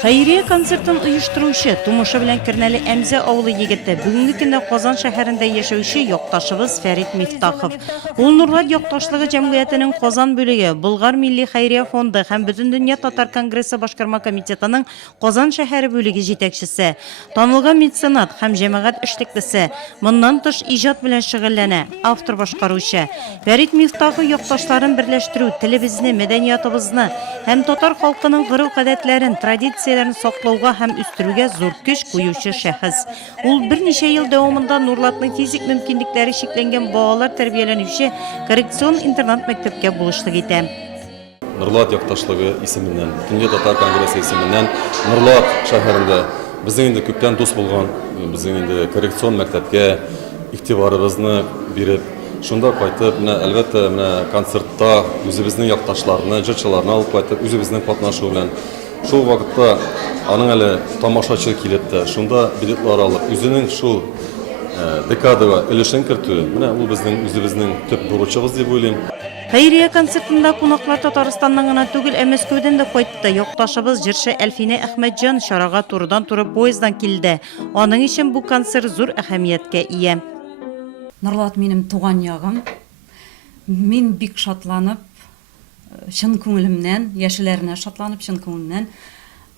Хәйрия концертын оештыручы, тумышы белән кернәле Әмзә авылы егете, бүгенге көндә Казан шәһәрендә яшәүче якташыбыз Фәрит Мифтахов. Ул Нурлат якташлыгы җәмгыятенең Казан бүлеге, Болгар милли хәйрия фонды һәм Бөтендөнья татар конгрессы башкарма комитетының Казан шәһәре бүлеге җитәкчесе, танылган меценат һәм җәмәгать эшлеклесе, моннан тыш иҗат белән шөгыльләнә, автор башкаручы. Фәрит Мифтахов якташларын берләштерү, телебезне, мәдәниятыбызны һәм татар халкының гореф-гадәтләрен, традицияләрен саклауга һәм үстерүгә зур көч куючы шәхес. Ул берничә ел дәвамында Нурлатның физик мөмкинлекләре чикләнгән балалар тәрбияләнүче коррекцион интернат мәктәпкә булышлык итә. Нурлат якташлыгы исеменнән, Бөтендөнья татар конгрессы исеменнән Нурлат шәһәрендә безнең инде күптән дус булган, безнең инде коррекцион мәктәпкә игътибарыбызны биреп, шунда кайтып, әлбәттә, концертта үзебезнең якташларны, җырчыларны алып кайтып, үзебезнең катнашу белән шул вакытта аның әле тамашачы килеп тә, шунда билетлар алып, үзенең шул декадага өлешен кертү, менә ул безнең үзебезнең төп бурычыбыз дип уйлыйм. Хәйрия концертында кунаклар Татарстаннан гына түгел, Мәскәүдән дә кайтты. Якташыбыз җырчы Әлфинә Әхмәтҗан чарага турыдан-туры поезддан килде. Аның өчен бу концерт зур әһәмияткә ия. Нурлат минем туган ягым. Мин бик шатланып, чын күңелемнән, яшьләренә шатланып, чын күңелемнән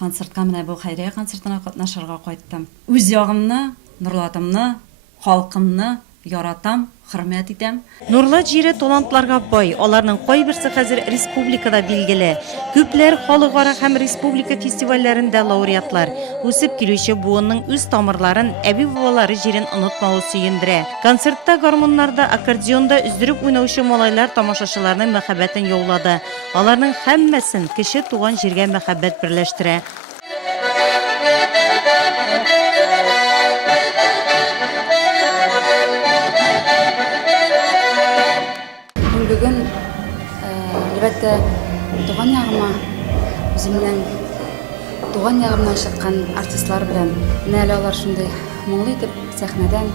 концертка менә бу Хәйрия концертына катнашырга кайттым. Үз ягымны, Нурлатымны, халкымны яратам, хөрмәт итәм. Нурлат җире талантларга бай, аларның кайберсе хәзер республикада билгеле. Күпләр халыкара һәм республика фестивальләрендә лауреатлар. Үсеп килүче буынның үз тамырларын, әби-бабалары җирен онытмавы сөендерә. Концертта гармоннарда, аккордеонда үздереп уйнаучы малайлар тамашачыларның мәхәббәтен яулады. Аларның һәммәсен кеше туган җиргә мәхәббәт берләштерә. Бүген әлбәттә туган ягыма, үземнең туган ягымнан чыккан артистлар белән әле алар шундый моңлы итеп сәхнәдән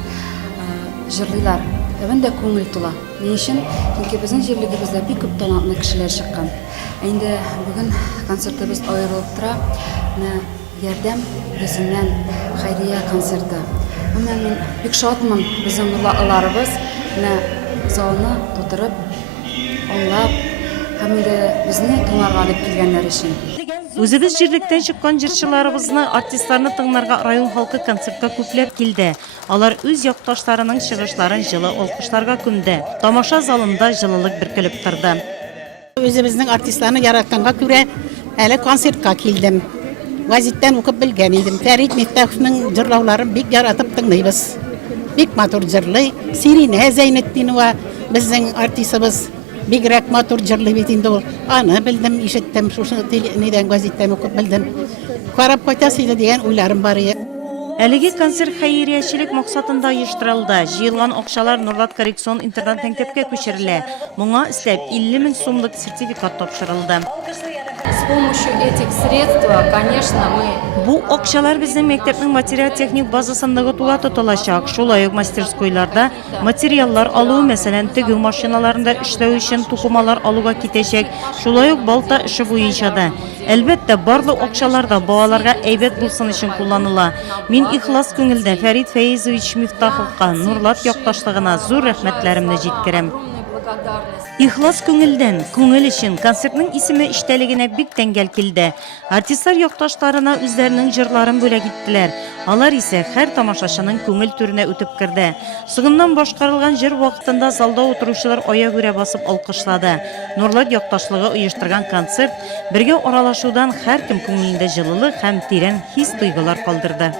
җырлыйлар. Мен дә күңел тула. Ни өчен? Чөнки безнең җирлегебездә бик күп талантлы кешеләр чыккан. Инде бүген концертыбыз аерылып тора. Ярдәм безнең Хәйрия концерты. Мен бик шатмын безнең нурлатлыларыбыз залны тутырып, аңлап, һәм дә безне тыңларга алып килгәннәр өчен. Үзебез җирлектән чыккан җырчыларыбызны, артистларны тыңларга район халкы концертка күпләп килде. Алар үз якташларының чыгышларын җылы алкышларга күмде. Тамаша залында җылылык бөркелеп торды. Үзебезнең артистларны яратканга күрә әле концертка килдем. Газеттән укып белгән идем. Фәрит Мифтаховның җырлауларын бик яратып тыңлыйбыз. Бик матур җырлый. Сиринә Зәйнетдинова безнең артистыбыз бигрәк матур җырлый бит инде ул. Аны белдем, ишеттем, шушы нидән газеттән укып белдем. Карап кайтасы иде дигән уйларым бар иде. Әлеге концерт хәйриячелек максатында оештырылды. Җыелган акчалар Нурлат коррекцион интернат мәктәпкә күчерелә. Моңа өстәп 50 000 сумлык сертификат тапшырылды. С помощью этих средств, конечно, мы Бу акчалар безнең мәктәпнең материал-техник базасында тула тотылачак. Шулай ук мастерскойларда материаллар алу, мәсәлән, тегү машиналарында эшләү өчен тукымалар алуга китәчәк. Шулай ук балта эше буенча да. Әлбәттә, барлык акчалар да балаларга әйбәт булсын өчен кулланыла. Мин ихлас күңелдән Фәрит Фәйзович Мифтаховка, Нурлат якташлыгына зур рәхмәтләремне җиткерәм. Ихлас күңелдән, күңел өчен концертның исеме иштәлегенә бик тәңгәл килде. Артистлар якташларына үзләренең җырларын бүләк иттеләр. Алар исә һәр тамашачының күңел түренә үтеп керде. Сугыннан башкарылган җыр вакытында залда утыручылар аягүрә басып алкышлады. Нурлат якташлыгы оештырган концерт бергә аралашудан һәркем күңелендә җылылык һәм тирән хис-тойгылар калдырды.